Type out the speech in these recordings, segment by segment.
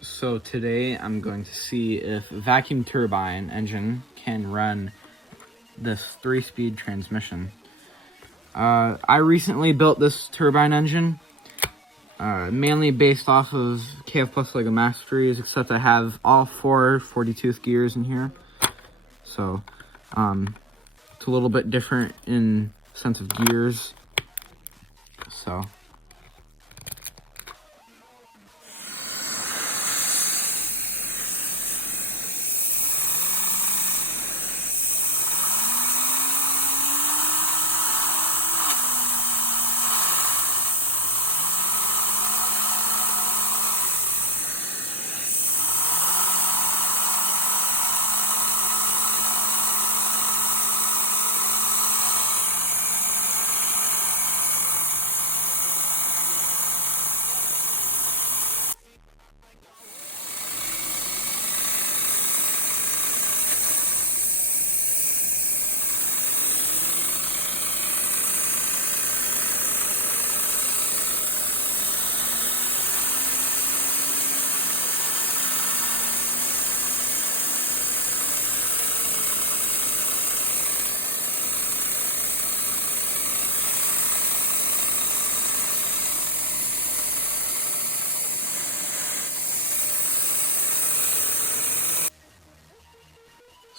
So today I'm going to see if a vacuum turbine engine can run this 3-speed transmission. I recently built this turbine engine, mainly based off of KF Plus Lego Masteries, except I have all 4 40-tooth gears in here. So it's a little bit different in sense of gears.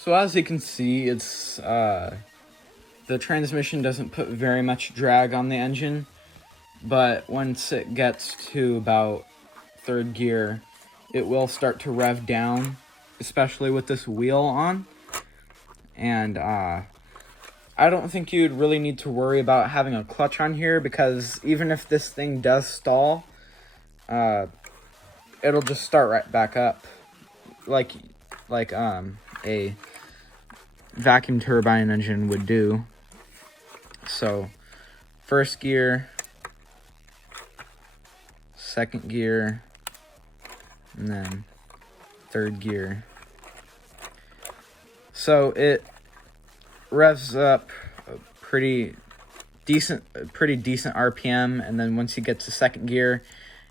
So as you can see, it's the transmission doesn't put very much drag on the engine, but once it gets to about 3rd gear, it will start to rev down, especially with this wheel on. And I don't think you'd really need to worry about having a clutch on here, because even if this thing does stall, it'll just start right back up, like a vacuum turbine engine would do. So 1st gear, 2nd gear, and then 3rd gear. So it revs up a pretty decent RPM, and then once you get to 2nd gear,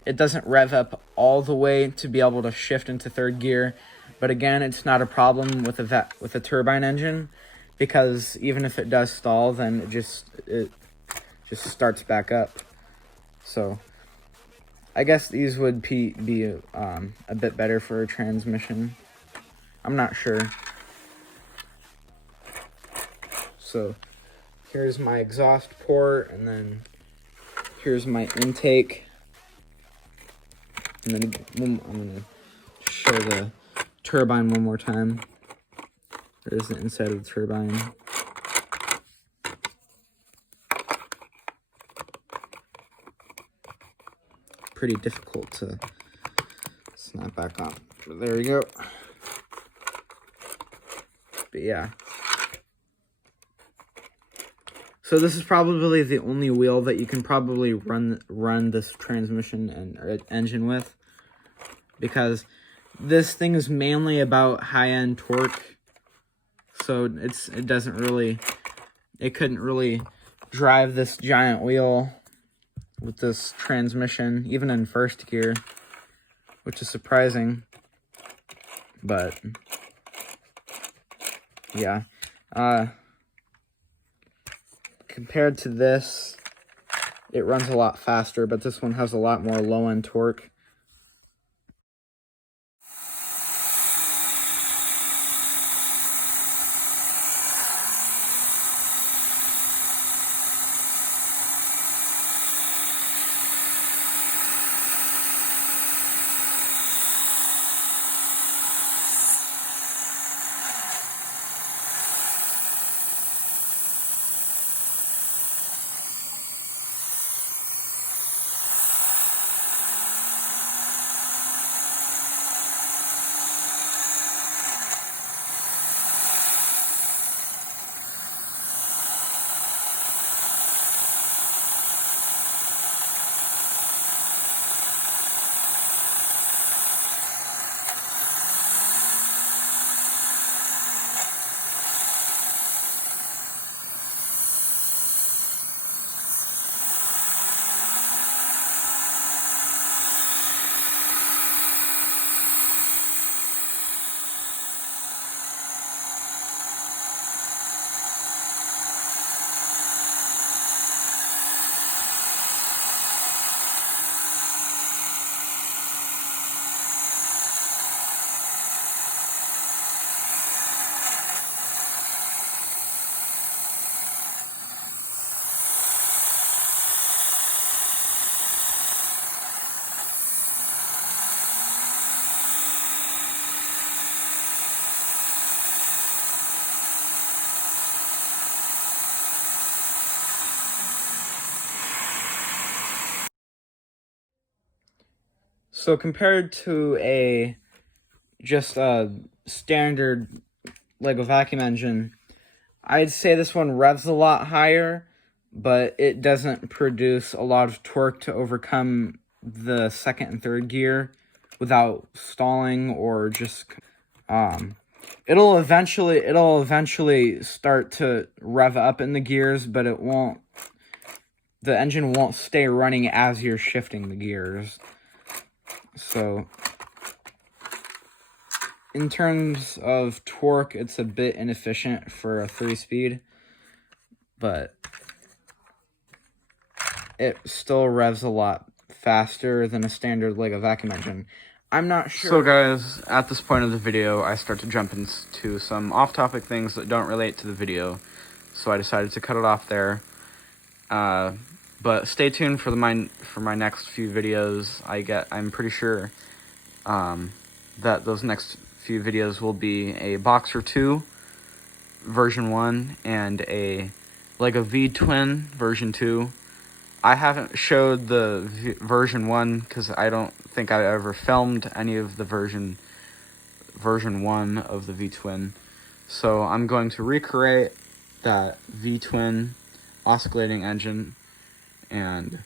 it doesn't rev up all the way to be able to shift into 3rd gear. But again, it's not a problem with a turbine engine, because even if it does stall, then it just starts back up. So I guess these would be a bit better for a transmission. I'm not sure. So here's my exhaust port, and then here's my intake. And then I'm going to show the turbine one more time. There's the inside of the turbine. Pretty difficult to snap back on. But there we go. But yeah. So this is probably the only wheel that you can probably run this transmission and engine with, because this thing is mainly about high-end torque. So it couldn't really drive this giant wheel with this transmission, even in 1st gear, which is surprising. But yeah, compared to this, it runs a lot faster, but this one has a lot more low-end torque. So compared to just a standard Lego vacuum engine, I'd say this one revs a lot higher, but it doesn't produce a lot of torque to overcome the second and third gear without stalling or just it'll eventually start to rev up in the gears, but the engine won't stay running as you're shifting the gears. So in terms of torque, it's a bit inefficient for a 3-speed, but it still revs a lot faster than a standard Lego vacuum engine. I'm not sure. So guys, at this point of the video, I start to jump into some off-topic things that don't relate to the video, so I decided to cut it off there. But stay tuned for my next few videos. I'm pretty sure that those next few videos will be a Boxer 2 version 1 and a Lego V-Twin version 2. I haven't showed the version 1 because I don't think I ever filmed any of the version 1 of the V-Twin. So I'm going to recreate that V-Twin oscillating engine and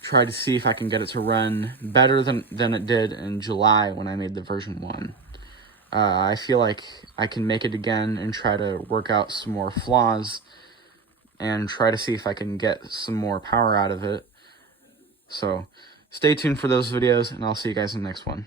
try to see if I can get it to run better than it did in July when I made the version 1. I feel like I can make it again and try to work out some more flaws and try to see if I can get some more power out of it. So stay tuned for those videos, and I'll see you guys in the next one.